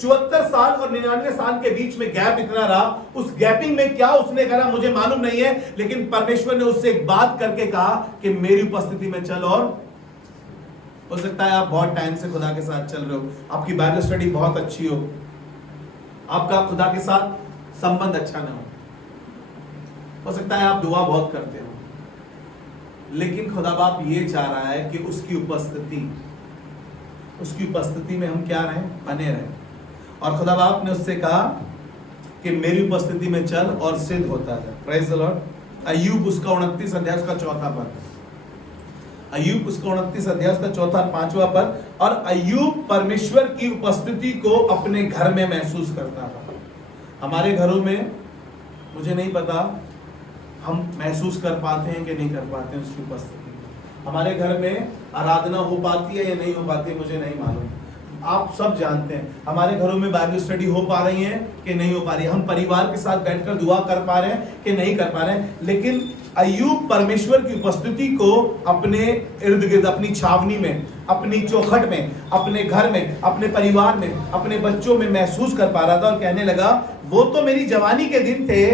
74 साल और 99 साल के बीच में गैप इतना रहा, उस गैपिंग में क्या उसने करा मुझे मालूम नहीं है, लेकिन परमेश्वर ने उससे एक बात करके कहा कि मेरी उपस्थिति में चल। और हो सकता है आप बहुत टाइम से खुदा के साथ चल रहे हो, आपकी बाइबल स्टडी बहुत अच्छी हो, आपका खुदा के साथ संबंध अच्छा ना हो सकता है आप दुआ बहुत करते हो, लेकिन खुदा बाप ये चाह रहा है कि उसकी उपस्थिति में हम क्या रहें, बने रहें। और खुदा बाप ने उससे कहा कि मेरी उपस्थिति में चल और सिद्ध होता जाए। Praise the Lord. अय्यूब उसका 29 अध्याय उसका 4था पद, अय्यूब उसका 29 अध्याय उसका 4 5वां पद। और अय्यूब परमेश्वर की उपस्थिति को अपने घर में महसूस करता था। हमारे घरों में मुझे नहीं पता हम महसूस कर पाते हैं कि नहीं कर पाते हैं उसकी उपस्थिति। हमारे घर में आराधना हो पाती है या नहीं हो पाती है मुझे नहीं मालूम। आप सब जानते हैं हमारे घरों में बाइबल स्टडी हो पा रही है कि नहीं हो पा रही है, हम परिवार के साथ बैठकर दुआ कर पा रहे हैं कि नहीं कर पा रहे हैं। लेकिन अय्यूब परमेश्वर की उपस्थिति को अपने इर्द गिर्द, अपनी छावनी में, अपनी चौखट में, अपने घर में, अपने परिवार में, अपने बच्चों में महसूस कर पा रहा था और कहने लगा वो तो मेरी जवानी के दिन थे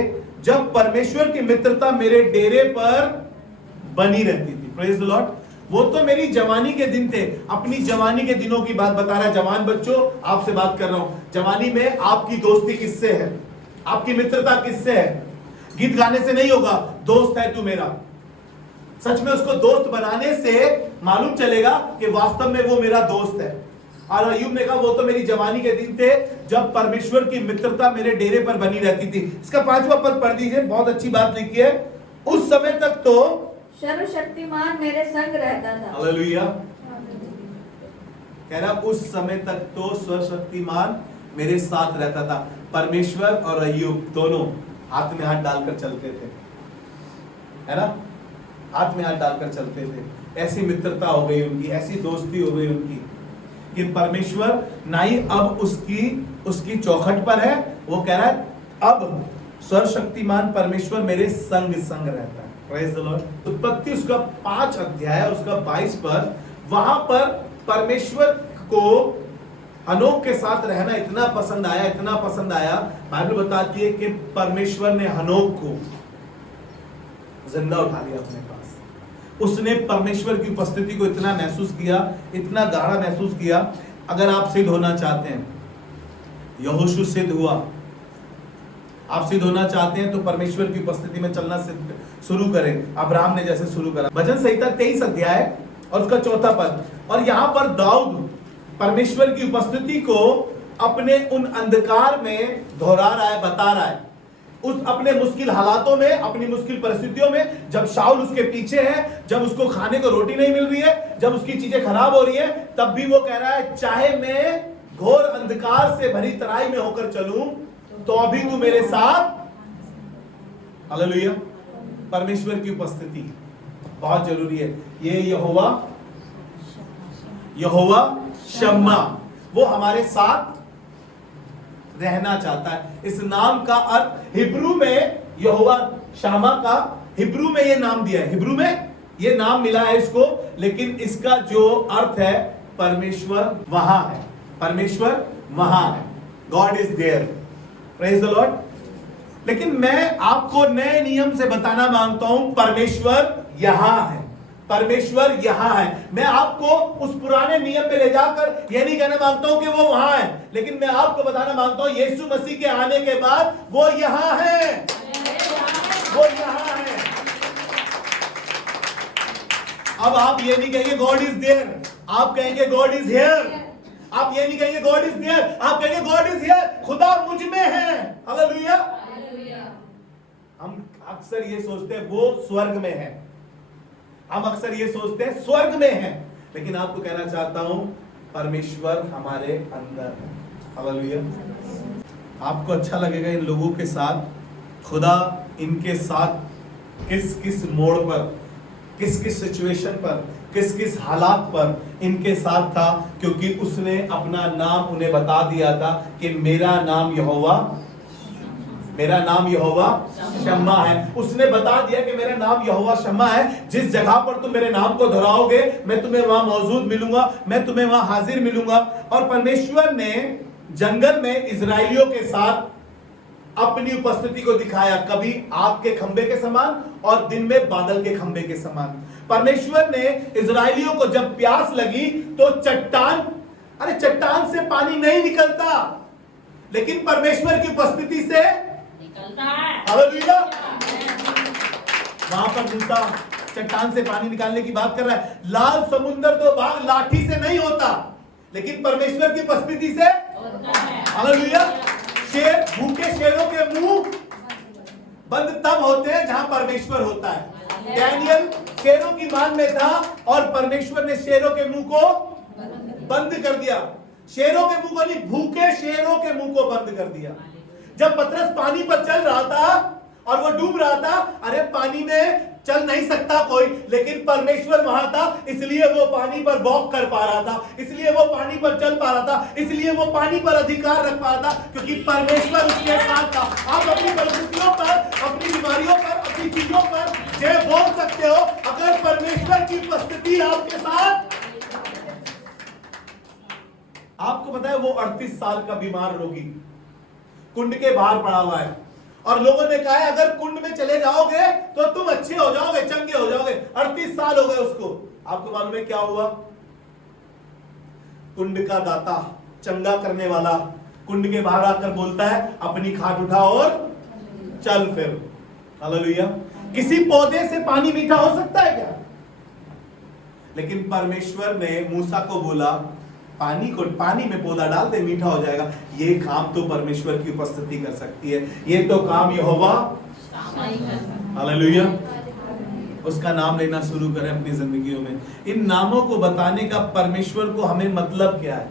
जब परमेश्वर की मित्रता मेरे डेरे पर बनी रहती थी। Praise the Lord. वो तो मेरी जवानी के दिन थे। अपनी जवानी के दिनों की बात बता रहा है। जवान बच्चों, आपसे बात कर रहा हूं। जवानी में आपकी दोस्ती किससे है? आपकी मित्रता किससे है? गीत गाने से नहीं होगा, दोस्त है तू मेरा। सच में उसको दोस्त बनाने से मालूम चलेगा कि वास्तव में वो मेरा दोस्त है। और अय्यूब ने कहा वो तो मेरी जवानी के दिन थे जब परमेश्वर की मित्रता मेरे डेरे पर बनी रहती थी। इसका 5वां पद पढ़ दीजिए, बहुत अच्छी बात लिखी है। उस समय तक तो सर्वशक्तिमान मेरे संग रहता था। हालेलुया। कह रहा उस समय तक तो सर्वशक्तिमान मेरे साथ रहता था। परमेश्वर और अय्यूब दोनों हाथ में हाथ डालकर चलते थे, है ना? हाथ में हाथ डालकर चलते थे। ऐसी मित्रता हो गई उनकी, ऐसी दोस्ती हो गई उनकी कि परमेश्वर ना ही अब उसकी चौखट पर है, वो कह रहा है अब सर्वशक्तिमान परमेश्वर मेरे संग संग रहता है। Praise the Lord. उत्पत्ति उसका 5 अध्याय उसका 22 पर, वहां पर परमेश्वर को हनोक के साथ रहना इतना पसंद आया, इतना पसंद आया। बाइबल बताती है कि परमेश्वर ने हनोक को जिंदा उठा लिया अपने पास। उसने परमेश्वर की उपस्थिति को इतना महसूस किया, इतना गाढ़ा महसूस किया। अगर आप सिद्ध होना चाहते हैं, यहोशू सिद्ध हुआ, आप सिद्ध होना चाहते हैं तो परमेश्वर की उपस्थिति में चलना शुरू करें, अब्राहम ने जैसे शुरू करा। भजन संहिता 23 अध्याय और उसका 4 पद। और यहां पर दाऊद परमेश्वर की उपस्थिति को अपने उन अंधकार में दोहरा रहा है, बता रहा है। उस अपने मुश्किल हालातों में, अपनी मुश्किल परिस्थितियों में, जब शाऊल उसके पीछे है, जब उसको खाने को रोटी नहीं मिल रही है, जब उसकी चीजें खराब हो रही है, तब भी वो कह रहा है चाहे मैं घोर अंधकार से भरी तराई में होकर चलूं तो अभी तू मेरे साथ। हालेलुया। परमेश्वर की उपस्थिति बहुत जरूरी है। ये यहोवा शम्मा, वो हमारे साथ रहना चाहता है। इस नाम का अर्थ हिब्रू में, यहोवा शामा का हिब्रू में ये नाम दिया है, हिब्रू में ये नाम मिला है इसको, लेकिन इसका जो अर्थ है परमेश्वर वहां है, परमेश्वर वहां है। God is there. Praise the Lord. लेकिन मैं आपको नए नियम से बताना मांगता हूं परमेश्वर यहां है, परमेश्वर यहां है। मैं आपको उस पुराने नियम में ले जाकर यह नहीं कहना मांगता हूं कि वो वहां है, लेकिन मैं आपको बताना मांगता हूं यीशु मसीह के आने के बाद वो यहां है, वो यहां है। अब आप ये नहीं कहेंगे गॉड इज देयर, आप कहेंगे गॉड इज हियर। आप ये नहीं कहेंगे गॉड इज देयर, आप कहेंगे गॉड इज हियर, खुदा मुझ में है। हालेलुया। हम अक्सर ये सोचते हैं वो स्वर्ग में है, हम अक्सर ये सोचते हैं स्वर्ग में है, लेकिन आपको कहना चाहता हूं परमेश्वर हमारे अंदर है। हालेलुया। आपको अच्छा लगेगा इन लोगों के साथ, खुदा इनके साथ किस किस मोड़ पर, किस किस सिचुएशन पर, किस किस हालात पर इनके साथ था, क्योंकि उसने अपना नाम उन्हें बता दिया था कि मेरा नाम यहोवा शम्मा है। उसने बता दिया कि मेरा नाम यहोवा शम्मा है। जिस जगह पर तुम मेरे नाम को दोहराओगे मैं तुम्हें वहां मौजूद मिलूंगा, मैं तुम्हें वहां हाजिर मिलूंगा। और परमेश्वर ने जंगल में इजराइलियों के साथ अपनी उपस्थिति को दिखाया, कभी आग के खंभे के समान और दिन में बादल के खंभे के समान। परमेश्वर ने इजराइलियों को जब प्यास लगी तो चट्टान से पानी नहीं निकलता, लेकिन परमेश्वर की उपस्थिति से निकलता है। हालेलुया। वहां पर मूसा चट्टान से पानी निकालने की बात कर रहा है। लाल समुद्र तो बाग लाठी से नहीं होता, लेकिन परमेश्वर की उपस्थिति से होता है। हालेलुया। भूखे शेरों के मुंह बंद तब होते हैं जहां परमेश्वर होता है। डैनियल शेरों की मान में था और परमेश्वर ने शेरों के मुंह को बंद कर दिया। शेरों के मुंह को नहीं, भूखे शेरों के मुंह को बंद कर दिया। जब पतरस पानी पर चल रहा था और वो डूब रहा था, अरे पानी में चल नहीं सकता कोई, लेकिन परमेश्वर वहां था, इसलिए वो पानी पर वॉक कर पा रहा था, इसलिए वो पानी पर चल पा रहा था, इसलिए वो पानी पर अधिकार रख पा रहा था, क्योंकि परमेश्वर उसके साथ था। आप अपनी परिस्थितियों पर, अपनी बीमारियों पर, अपनी चीजों पर जय बोल सकते हो अगर परमेश्वर की उपस्थिति आपके साथ। आपको पता है वो 38 साल का बीमार रोगी कुंड के बाहर पड़ा हुआ है, और लोगों ने कहा है अगर कुंड में चले जाओगे तो तुम अच्छे हो जाओगे, चंगे हो जाओगे। 38 साल हो गए उसको। आपको मालूम है क्या हुआ? कुंड का दाता, चंगा करने वाला कुंड के बाहर आकर बोलता है अपनी खाट उठा और चल फिर। हालेलुया। किसी पौधे से पानी मीठा हो सकता है क्या? लेकिन परमेश्वर ने मूसा को बोला पानी में पौधा डाल दे, मीठा हो जाएगा। ये काम तो परमेश्वर की उपस्थिति कर सकती है, ये तो काम यहोवा। हालेलुया। उसका नाम लेना शुरू करें अपनी जिंदगियों में। इन नामों को बताने का परमेश्वर को हमें मतलब क्या है?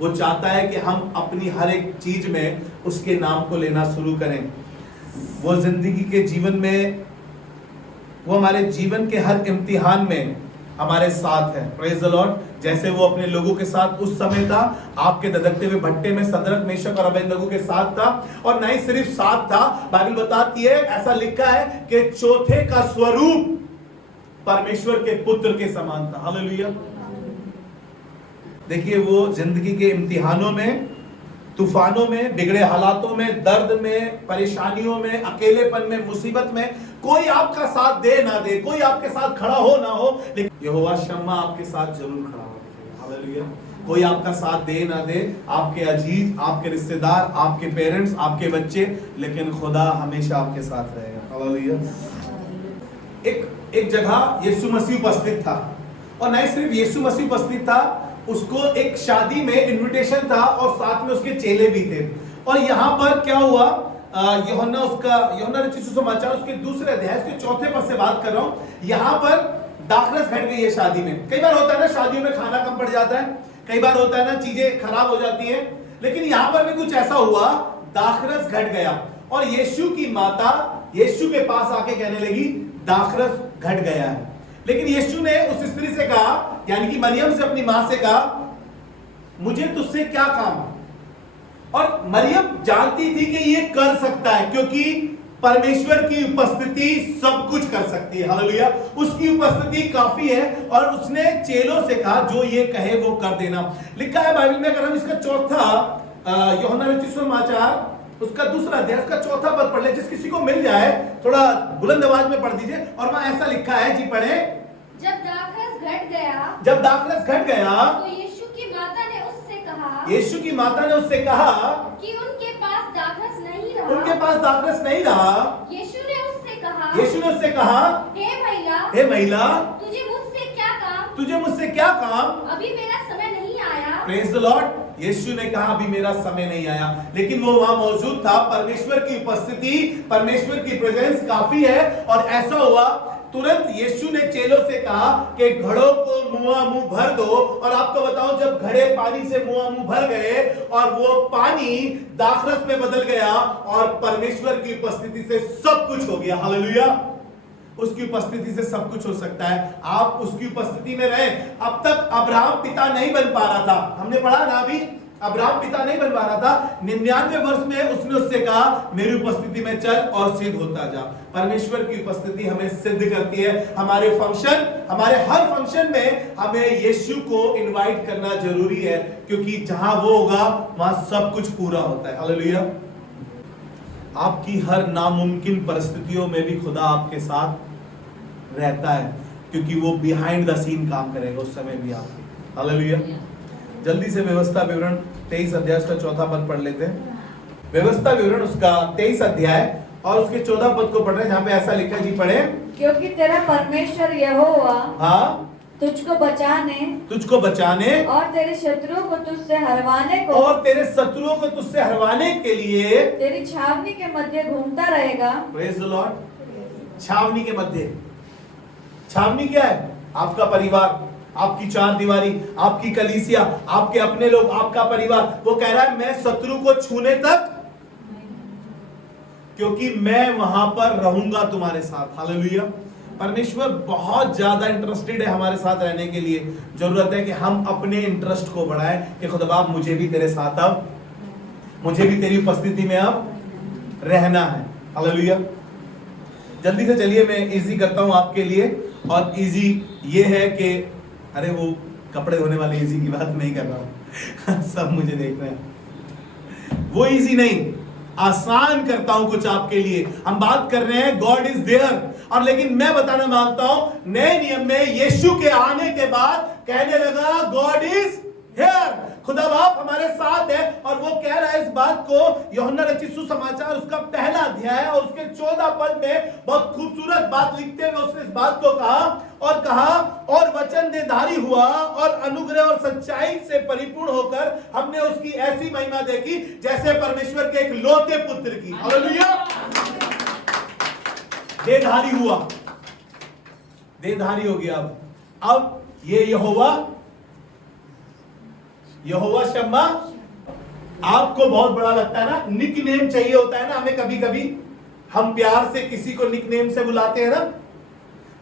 वो चाहता है कि हम अपनी हर एक चीज में उसके नाम को लेना शुरू करें। वो जिंदगी के जीवन में, वो हमारे जीवन के हर इम्तिहान में हमारे साथ है। Praise the Lord. जैसे वो अपने लोगों के साथ उस समय था, आपके धधकते हुए भट्टे में सदरक, मेशक और अबेदनगो के साथ था। और नहीं सिर्फ साथ था, बाइबल बताती है, ऐसा लिखा है कि चौथे का स्वरूप परमेश्वर के पुत्र के समान था। हालेलुया। देखिए वो जिंदगी के इम्तिहानों में, तूफानों में, बिगड़े हालातों में, दर्द में, परेशानियों में, अकेलेपन में, मुसीबत में, कोई आपका साथ दे ना दे, कोई आपके साथ खड़ा हो ना हो, लेकिन यहोवा शम्मा आपके साथ जरूर खड़ा हो। हालेलुया। कोई आपका साथ दे ना दे, आपके अजीज, आपके रिश्तेदार, आपके पेरेंट्स, आपके बच्चे, लेकिन खुदा हमेशा आपके साथ रहेगा। हालेलुया। एक जगह यीशु मसीह उपस्थित था, और नहीं सिर्फ यीशु मसीह उपस्थित था, उसको एक शादी में इनविटेशन था और साथ में उसके चेले भी थे। और यहाँ पर क्या हुआ, यूहन्ना रचित सुसमाचार उसके दूसरे अध्याय उसके चौथे पद से बात कर रहा हूं। यहाँ पर दाखरस घट गई है शादी में। कई बार होता है ना, शादियों में खाना कम पड़ जाता है, कई बार होता है ना, चीजें खराब हो जाती है, लेकिन यहाँ पर भी कुछ ऐसा हुआ, दाखरस घट गया। और यीशु की माता यीशु के पास आके कहने लगी दाखरस घट गया है। लेकिन यीशु ने उस स्त्री से कहा, यानी कि मरियम से, अपनी मां से कहा, मुझे तुझसे क्या काम? और मरियम जानती थी कि ये कर सकता है, क्योंकि परमेश्वर की उपस्थिति सब कुछ कर सकती है। हालेलुया। उसकी उपस्थिति काफी है। और उसने चेलों से कहा जो ये कहे वो कर देना। लिखा है बाइबल में, अगर हम इसका चौथा यूहन्ना रचित सुसमाचार उसका दूसरा अध्याय उसका चौथा पद पढ़ ले, जिस किसी को मिल जाए थोड़ा बुलंद आवाज में पढ़ दीजिए। और वहां ऐसा लिखा है, जी पढ़े। जब दाखरस घट गया, तो यीशु की माता ने उससे कहा, यीशु की माता ने उससे कहा कि उनके पास दाखरस नहीं रहा। यीशु ने उससे कहा, हे महिला, तुझे मुझसे क्या काम? अभी मेरा समय नहीं आया। Praise the Lord. यीशु ने कहा अभी मेरा समय नहीं आया, लेकिन वो वहां मौजूद था। परमेश्वर की उपस्थिति, परमेश्वर की प्रेजेंस काफी है। और ऐसा हुआ, तुरंत यीशु ने चेलों से कहा कि घड़ों को मुआ मुंह भर दो। और आपको बताऊं, जब घड़े पानी से मुआ मुंह भर गए और वो पानी दाखरस में बदल गया, और परमेश्वर की उपस्थिति से सब कुछ हो गया। हालेलुया। उसकी उपस्थिति से सब कुछ हो सकता है। आप उसकी उपस्थिति में रहे। अब तक अब्राहम पिता नहीं बन पा रहा था, हमने पढ़ा ना अभी, अब्राहम पिता नहीं बन पा रहा था। 99 वर्ष में उसने उससे कहा मेरी उपस्थिति में चल और सिद्ध होता जा। परमेश्वर की उपस्थिति हमें सिद्ध करती है। हमारे फंक्शन, हमारे हर फंक्शन में हमें यीशु को इनवाइट करना जरूरी है, क्योंकि जहां वो होगा वहां सब कुछ पूरा होता है। हालेलुया। आपकी हर नामुमकिन परिस्थितियों में भी खुदा आपके साथ रहता है, क्योंकि वो बिहाइंड द सीन काम करेगा उस समय भी आपके। हालेलुया। जल्दी से व्यवस्था विवरण 23 अध्याय का चौथा पद पढ़ लेते हैं। व्यवस्था विवरण उसका 23 अध्याय और उसके 14 पद को पढ़ रहे हैं, जहाँ पे ऐसा लिखा है, जी पढ़े। क्योंकि तेरा परमेश्वर यहोवा हाँ तुझको बचाने और तेरे शत्रुओं को तुझसे हरवाने के लिए तेरी छावनी के मध्य घूमता रहेगा। Praise the Lord. छावनी के मध्य, छावनी क्या है? आपका परिवार, आपकी चार दीवारी, आपकी कलीसिया, आपके अपने लोग, आपका परिवार। वो कह रहा है मैं शत्रु को छूने तक, क्योंकि मैं वहां पर रहूंगा तुम्हारे साथ। हालेलुया। परमेश्वर बहुत ज्यादा इंटरेस्टेड है हमारे साथ रहने के लिए। जरूरत है कि हम अपने इंटरेस्ट को बढ़ाएं कि खुदा बाप मुझे भी तेरे साथ अब, मुझे भी तेरी उपस्थिति में अब रहना है। हालेलुया। जल्दी से चलिए मैं इजी करता हूं आपके लिए। और इजी ये है कि अरे वो कपड़े धोने वाले इजी की बात नहीं कर रहा हूं सब मुझे देख रहे हैं, वो इजी नहीं, आसान करता हूं कुछ आपके लिए। हम बात कर रहे हैं गॉड इज देयर। और लेकिन मैं बताना मांगता हूं नए नियम में यीशु के आने के बाद कहने लगा गॉड इज हियर, खुदा बाप हमारे साथ है। और वो कह रहा है इस बात को यूहन्ना रचित सुसमाचार उसका पहला अध्याय और उसके 14 पद में बहुत खूबसूरत बात लिखते हुए उसने इस बात को कहा और वचन देहधारी हुआ और अनुग्रह और सच्चाई से परिपूर्ण होकर हमने उसकी ऐसी महिमा देखी जैसे परमेश्वर के एक लौते पुत्र की। हालेलुया। देहधारी हुआ, देहधारी हो गया। अब ये यहोवा शम्मा आपको बहुत बड़ा लगता है ना, निक नेम चाहिए होता है ना हमें। कभी कभी हम प्यार से किसी को निक नेम से बुलाते हैं ना,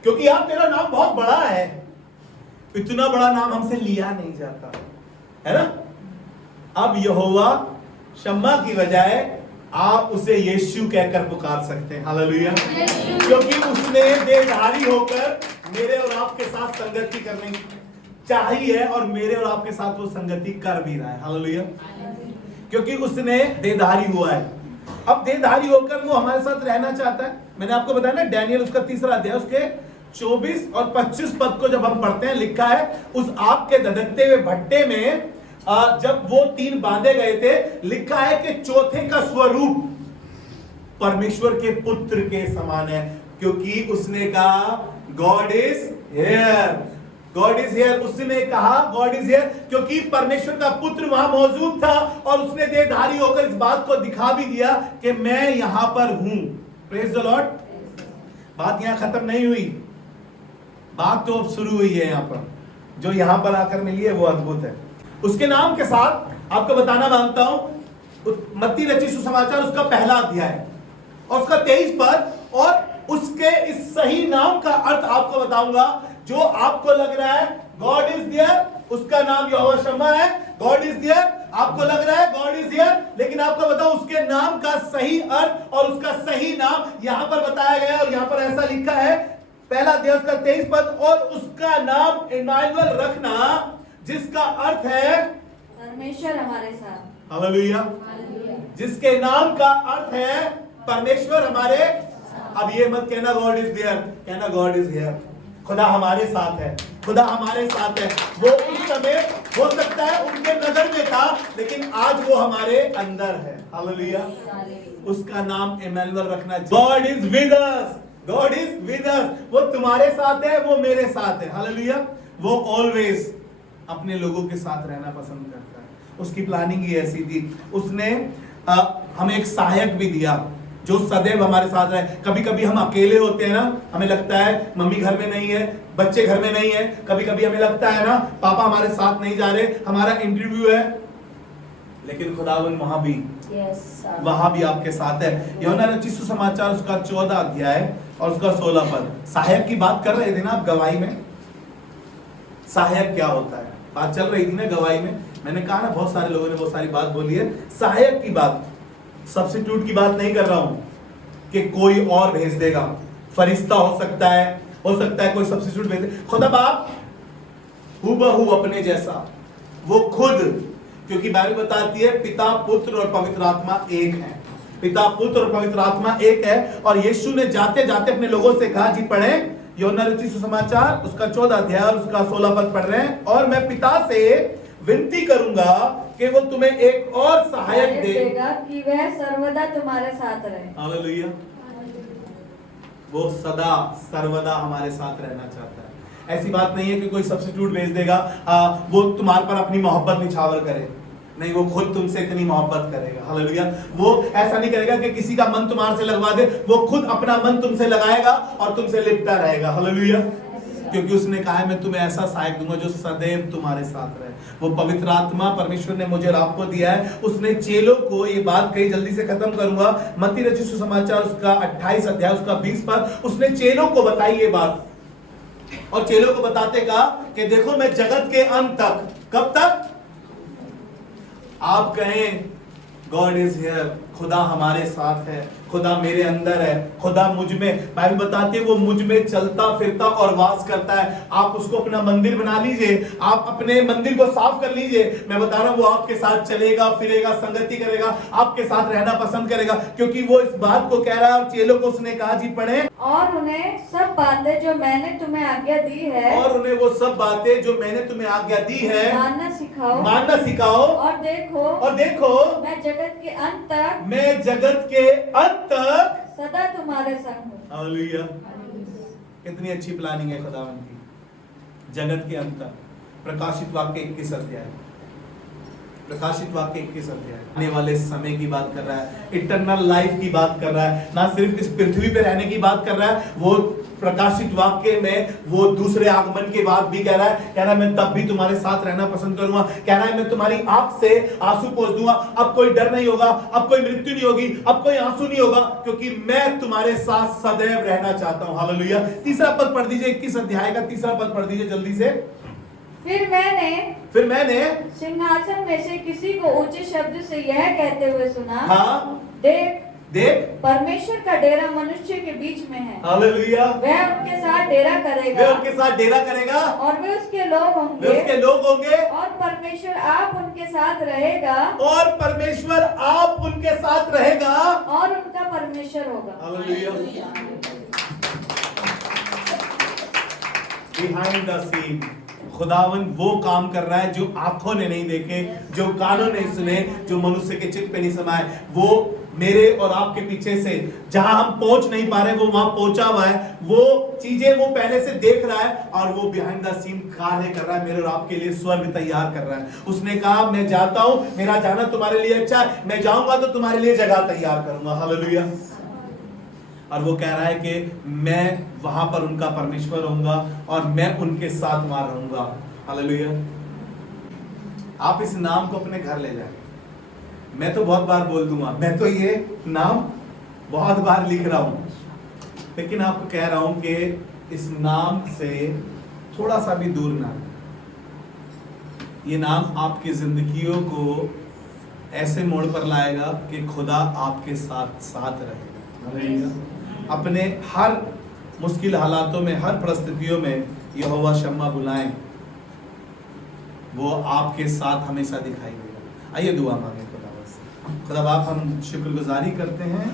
क्योंकि यार तेरा नाम बहुत बड़ा है। इतना बड़ा नाम हमसे लिया नहीं जाता है ना। अब यहोवा शम्मा की बजाय आप उसे यीशु कहकर पुकार सकते हैं। हालेलुया। क्योंकि उसने देहधारी होकर मेरे और आपके साथ संगति करने चाहिए और मेरे और आपके साथ वो संगति कर भी रहा है। हालेलुया। क्योंकि उसने देहधारी हुआ है। अब देहधारी होकर वो हमारे साथ रहना चाहता है। मैंने आपको बताया ना डैनियल उसका 3रा अध्याय उसके 24 और 25 पद को जब हम पढ़ते हैं लिखा है उस आग के धधकते हुए भट्टे में जब वो 3 बांधे गए थे, लिखा है कि चौथे का स्वरूप परमेश्वर के पुत्र के समान है। क्योंकि उसने कहा God is here, God is here. उसने कहा गॉड इज हियर क्योंकि परमेश्वर का पुत्र वहां मौजूद था और उसने देहधारी होकर इस बात को दिखा भी दिया कि मैं यहां पर हूं। Praise the Lord. बात यहां खत्म नहीं हुई, बात तो अब शुरू हुई है। यहां पर जो यहां पर आकर मिली है वो अद्भुत है। उसके नाम के साथ आपको बताना मांगता हूं मत्ती रचित सुसमाचार उसका पहला अध्याय और उसका 23 पद और उसके इस सही नाम का अर्थ आपको बताऊंगा। जो आपको लग रहा है गॉड इज देयर, उसका नाम यहोवा शम्मा है। गॉड इज देयर आपको लग रहा है गॉड इज हियर, लेकिन आपको बताऊं उसके नाम का सही अर्थ और उसका सही नाम यहां पर बताया गया है। और यहां पर ऐसा लिखा है पहला अध्याय उसका 23 पद और उसका नाम इम्मानुएल रखना जिसका अर्थ है परमेश्वर हमारे साथ। हालेलुया। जिसके नाम का अर्थ है परमेश्वर हमारे। अब ये मत कहना गॉड इज देयर, कहना गॉड इज हियर। खुदा हमारे साथ है, खुदा हमारे साथ है। वो उस समय हो सकता है उनके नजर में था, लेकिन आज वो हमारे अंदर है। हालेलुया। उसका नाम इम्मानुएल रखना। God is with us, God is with us. वो तुम्हारे साथ है, वो मेरे साथ है। हालेलुया। वो ऑलवेज अपने लोगों के साथ रहना पसंद करता है। उसकी प्लानिंग ही ऐसी थी। उसने हमें एक सहायक भी दिया जो सदैव हमारे साथ रहे। कभी कभी हम अकेले होते हैं ना, हमें लगता है मम्मी घर में नहीं है, बच्चे घर में नहीं है। कभी कभी हमें लगता है ना पापा हमारे साथ नहीं जा रहे, हमारा इंटरव्यू है, लेकिन खुदावन वहां भी आपके साथ है। यूहन्ना रचित सुसमाचार उसका 14 अध्याय और उसका 16 पद। सहायक की बात कर रहे थे ना आप गवाही में। सहायक क्या होता है, बात चल रही थी ना गवाही में। मैंने कहा ना बहुत सारे लोगों ने बहुत सारी बात बोली है। सहायक की बात, सब्स्टिट्यूट की बात नहीं कर रहा हूं कि कोई और भेज देगा। फरिश्ता हो सकता है कोई सब्स्टिट्यूट भेज दे। खुदा बाप हूबहू अपने जैसा, वो खुद, क्योंकि बाइबल बताती है पिता पुत्र और पवित्र आत्मा एक है। पिता पुत्र और पवित्र आत्मा एक है। और यीशु ने जाते जाते अपने लोगों से कहा, जी पढ़े यूहन्ना रचित सुसमाचार उसका 14 अध्याय और उसका 16 पद पढ़ रहे हैं। और मैं पिता से विनती करूंगा कि वो तुम्हें एक और सहायक देगा कि वह सर्वदा तुम्हारे साथ रहे। हालेलुया। वो सदा सर्वदा हमारे साथ रहना चाहता है। ऐसी बात नहीं है कि कोई सब्स्टिट्यूट भेज देगा, वो तुम्हारे पर अपनी मोहब्बत निछावर करे। नहीं, वो खुद तुमसे इतनी मोहब्बत करेगा। हालेलुया। वो ऐसा नहीं करेगा कि किसी का मन तुम्हारे से लगवा दे, वो खुद अपना मन तुमसे लगाएगा और तुमसे लिपटा रहेगा। हालेलुया। क्योंकि उसने कहा है मैं तुम्हें ऐसा सहायक दूंगा जो सदैव तुम्हारे साथ रहे। वो पवित्र आत्मा परमेश्वर ने मुझे और आपको दिया है। उसने चेलों को ये बात कही, जल्दी से खत्म करूंगा, मत्ती रचित सुसमाचार उसका 28 अध्याय उसका 20 पद, उसने चेलों को बताई ये बात, और चेलों को बताते कहा कि देखो मैं जगत के अंत तक, कब तक? आप कहें गॉड इज हियर, खुदा हमारे साथ है, खुदा मेरे अंदर है, खुदा मुझ में, बाइबल बताती है वो मुझ में चलता फिरता और वास करता है। आप उसको अपना मंदिर बना लीजिए, आप अपने मंदिर को साफ कर लीजिए, मैं बता रहा हूं वो आपके साथ चलेगा फिरेगा, संगति करेगा, आपके साथ रहना पसंद करेगा, क्योंकि वो इस बात को कह रहा है। और चेलों को उसने कहा, जी पढ़े, और उन्हें सब बातें जो मैंने तुम्हें आज्ञा दी है, और उन्हें वो सब बातें जो मैंने तुम्हें आज्ञा दी है मानना सिखाओ, मानना सिखाओ, और देखो मैं जगत के अंत तक, मैं जगत के अंत तक सदा तुम्हारे संग हूँ। हालेलुया। कितनी अच्छी प्लानिंग है खुदावन की। जगत के अंत तक, प्रकाशित वाक्य 21 अध्याय, प्रकाशित वाक्य 21 अध्याय आने वाले समय की बात कर रहा है, इटर्नल लाइफ की बात कर रहा है, ना सिर्फ इस पृथ्वी पे रहने की बात कर रहा है, वो प्रकाशित वाक्य में वो दूसरे आगमन के बाद भी कह रहा है मैं तब भी तुम्हारे साथ रहना पसंद करूंगा, कह रहा है मैं तुम्हारी आंख से आंसू पोंछ दूंगा, अब कोई डर नहीं होगा, अब कोई मृत्यु नहीं होगी, अब कोई आंसू नहीं होगा, क्योंकि मैं तुम्हारे साथ सदैव रहना चाहता हूं। हालेलुया। तीसरा पद पढ़ दीजिए, 21 अध्याय का तीसरा पद पढ़ दीजिए जल्दी से। फिर मैंने सिंहासन में से किसी को ऊंचे शब्द से यह कहते हुए सुना, हाँ, देख परमेश्वर का डेरा मनुष्य के बीच में है, हालेलुया, वह उनके साथ डेरा करेगा, और वे उसके लोग होंगे, और परमेश्वर आप उनके साथ रहेगा, और उनका परमेश्वर होगा। हालेलुया। बिहाइंड द सीन खुदावन वो काम कर रहा है जो आंखों ने नहीं देखे, जो कानों ने सुने, जो मनुष्य के चित्त पे नहीं समाए, वो मेरे और आपके पीछे से जहां हम पहुंच नहीं पा रहे वो वहां पहुंचा हुआ है, वो चीजें वो पहले से देख रहा है, और वो बिहाइंड द सीन कार्य कर रहा है, मेरे और आपके लिए स्वर्ग तैयार कर रहा है। उसने कहा मैं जाता हूं, मेरा जाना तुम्हारे लिए अच्छा है, मैं जाऊंगा तो तुम्हारे लिए जगह तैयार करूंगा। हालेलुया। और वो कह रहा है कि मैं वहां पर उनका परमेश्वर होऊंगा और मैं उनके साथ वहां रहूंगा। हालेलुया। आप इस नाम को अपने घर ले जाए। मैं तो बहुत बार बोल दूंगा, मैं तो ये नाम बहुत बार लिख रहा हूं, लेकिन आपको कह रहा हूं कि इस नाम से थोड़ा सा भी दूर ना। ये नाम आपकी जिंदगियों को ऐसे मोड़ पर लाएगा कि खुदा आपके साथ साथ रहेगा। अपने हर मुश्किल हालातों में, हर परिस्थितियों में यहोवा शम्मा बुलाएं, वो आपके साथ हमेशा दिखाई देगा। आइए दुआ मांगे खुदा से। खुदा बाप, हम शुक्रगुजारी करते हैं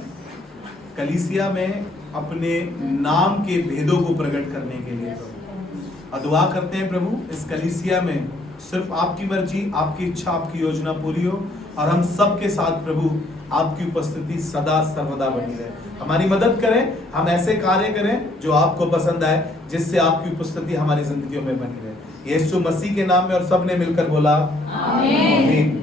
कलीसिया में अपने नाम के भेदों को प्रकट करने के लिए प्रभु, और दुआ करते हैं प्रभु इस कलीसिया में सिर्फ आपकी मर्जी, आपकी इच्छा, आपकी योजना पूरी हो, और हम सब के साथ प्रभु आपकी उपस्थिति सदा सर्वदा बनी रहे। हमारी मदद करें, हम ऐसे कार्य करें जो आपको पसंद आए, जिससे आपकी उपस्थिति हमारी जिंदगियों में बनी रहे। यीशु मसीह के नाम में और सबने मिलकर बोला आमीन।